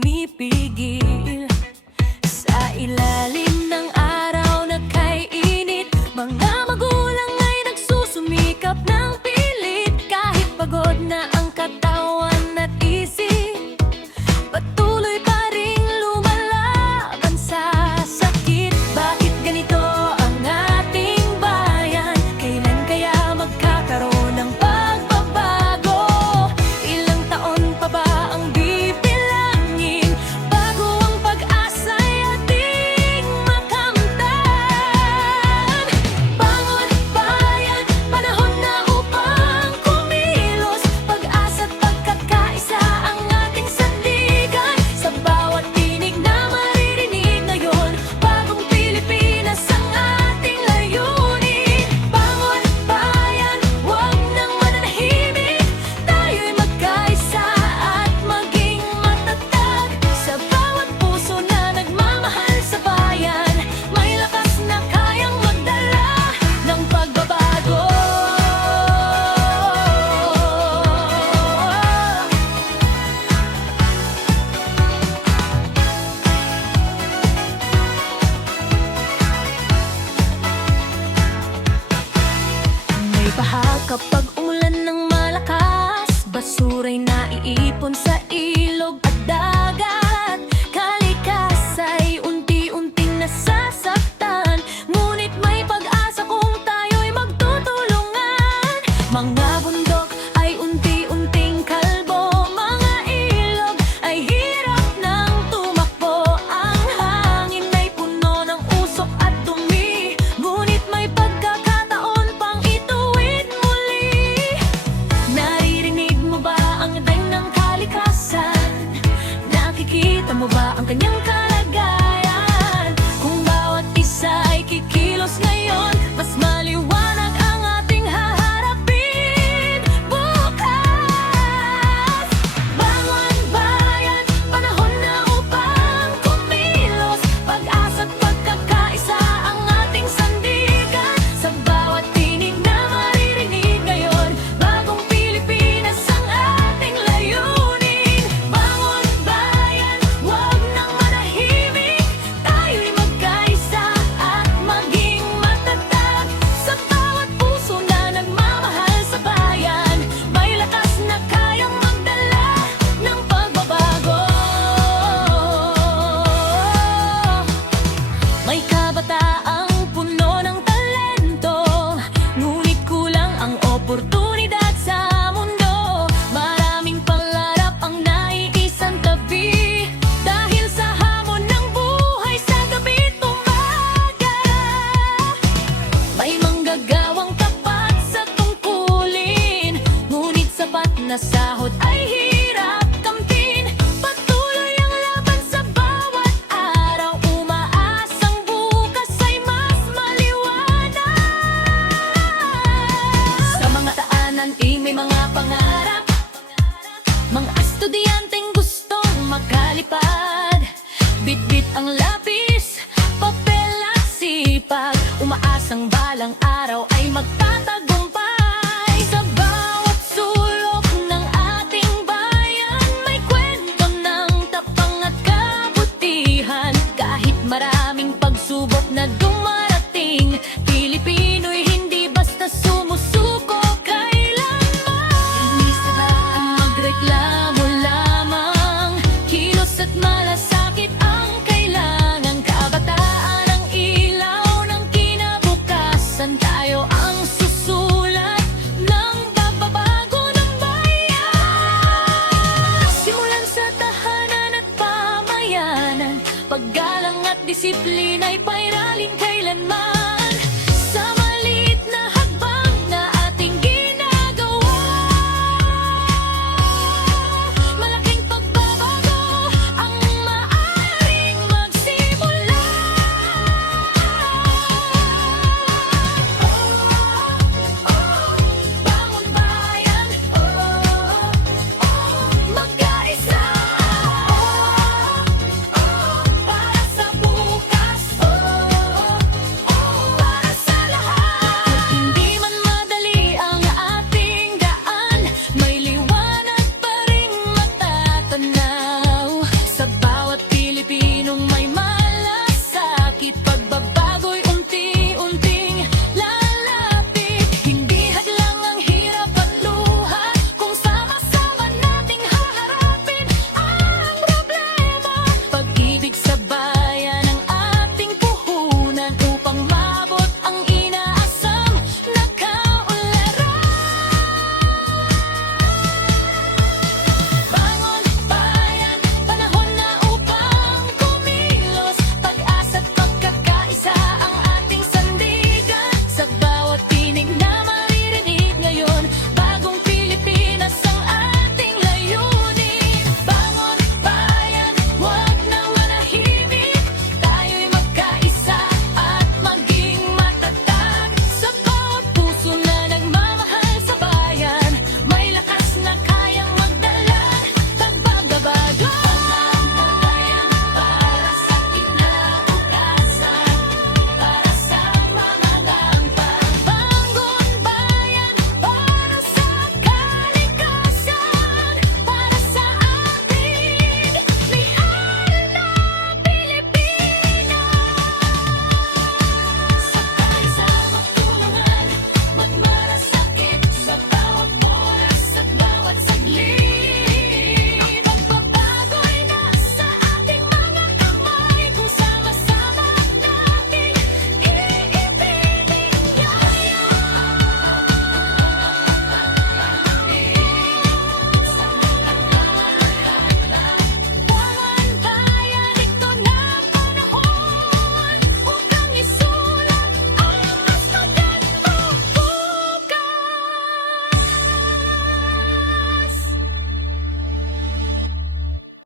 pumipigil. Sa ilalim ng araw na kay init, mga magulang ay nagsusumikap ng pilit. Kahit pagod na ang katawan at isip, patuloy pa ring lumalaban sa sakit. Bakit ganito ang ating bayan? Kailan kaya magkakaroon ng pagbabago? Ilang taon pa ba ang bibilangin bago ang pag-asa'y ating makamtan? Bangon bayan, panahon na upang kumilos. Pag-asa't pagkakaisa ang ating sandigan. Sa bawat tinig na maririnig ngayon, bagong Pilipinas ang ating layunin. Bangon bayan, huwag nang mananahimik. Tayo'y magkaisa at maging matatag. Sa bawat puso na nagmamahal sa bayan, may lakas na kayang magdala ng pagbabago. May baha kapag umulan ng malakas, basura'y naiipon sa ilog at dagat. Kalikasan unti-unting nasasaktan, ngunit may pag-asa kung tayo'y magtutulungan. Mga bundok ay unti-unting kalbo, mga ilog ay hirap nang tumakbo. Ang hangin ay puno ng usok at dumi, ngunit may pagkakataon pang ituwid muli. Naririnig mo ba ang daing ng kalikasan? Nakikita mo ba ang kanyang kalagayan? Kung bawat isa ay kikilos ngayon, mas maliwanag ang ating haharapin bukas. Bangon bayan, panahon na upang kumilos. Pag-asa't pagkakaisa ang ating sandigan. Sa bawat tinig na maririnig ngayon, bagong Pilipinas ang ating layunin. Bangon bayan, huwag nang manahimik. Tayo'y magkaisa at maging matatag. Sa bawat puso na nagmamahal sa bayan, may lakas na kayang magdala ng pagbabago. May kabataang puno ng talento, ngunit kulang ang oportunidad sa mundo. Maraming pangarap ang naiisang tabi, dahil sa hamon ng buhay sa gabi't umaga. May manggagawang tapat sa tungkulin, ngunit sapat na sahod ay hirap kamtin. Patuloy ang laban sa bawat araw, umaasang bukas ay mas maliwanag. Sa mga daanan ay may mga pangarap, mga estudyanteng gustong makalipad. Bitbit ang lapis, papel at sipag, umaasang balang araw ay magtatagumpay. Sa bawat sulok ng ating bayan, may kwento ng tapang at kabutihan. Kahit maraming pagsubok na dumarating, Pilipino'y hindi basta sumusuko kailanman. Hindi sapat ang magreklamo lamang, kilos at malasakit ang kailangan. Kabataan ang ilaw ng kinabukasan, tayo ang susulat ng pagbabago ng bayan. Simulan sa tahanan at pamayanan, paggalang at disiplina'y pairalin kailanman.